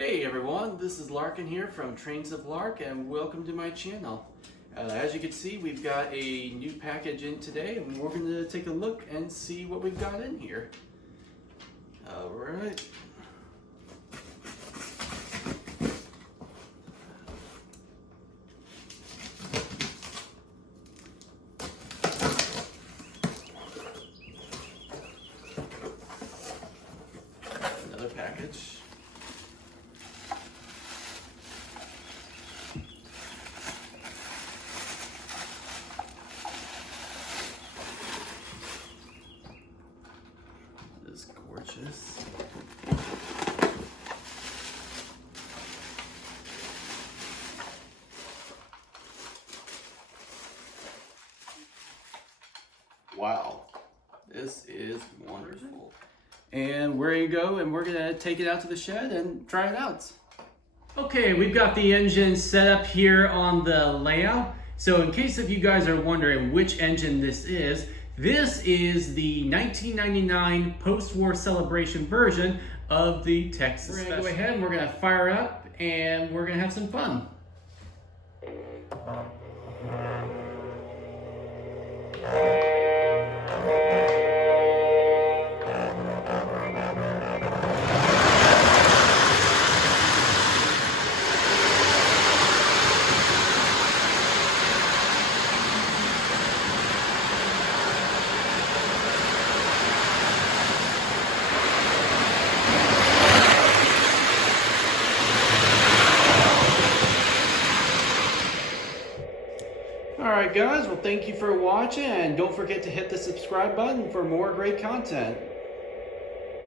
Hey everyone, this is Larkin here from Trains of Lark and welcome to my channel. As you can see, we've got a new package in today and we're going to take a look and see what we've got in here. Alright. Another package. This is gorgeous. Wow, this is wonderful. And we're gonna go and we're gonna take it out to the shed and try it out. Okay, we've got the engine set up here on the layout. So in case if you guys are wondering which engine this is the 1999 post-war celebration version of the Texas Special. We're gonna go ahead and we're gonna fire up and we're gonna have some fun. Alright guys, well thank you for watching and don't forget to hit the subscribe button for more great content.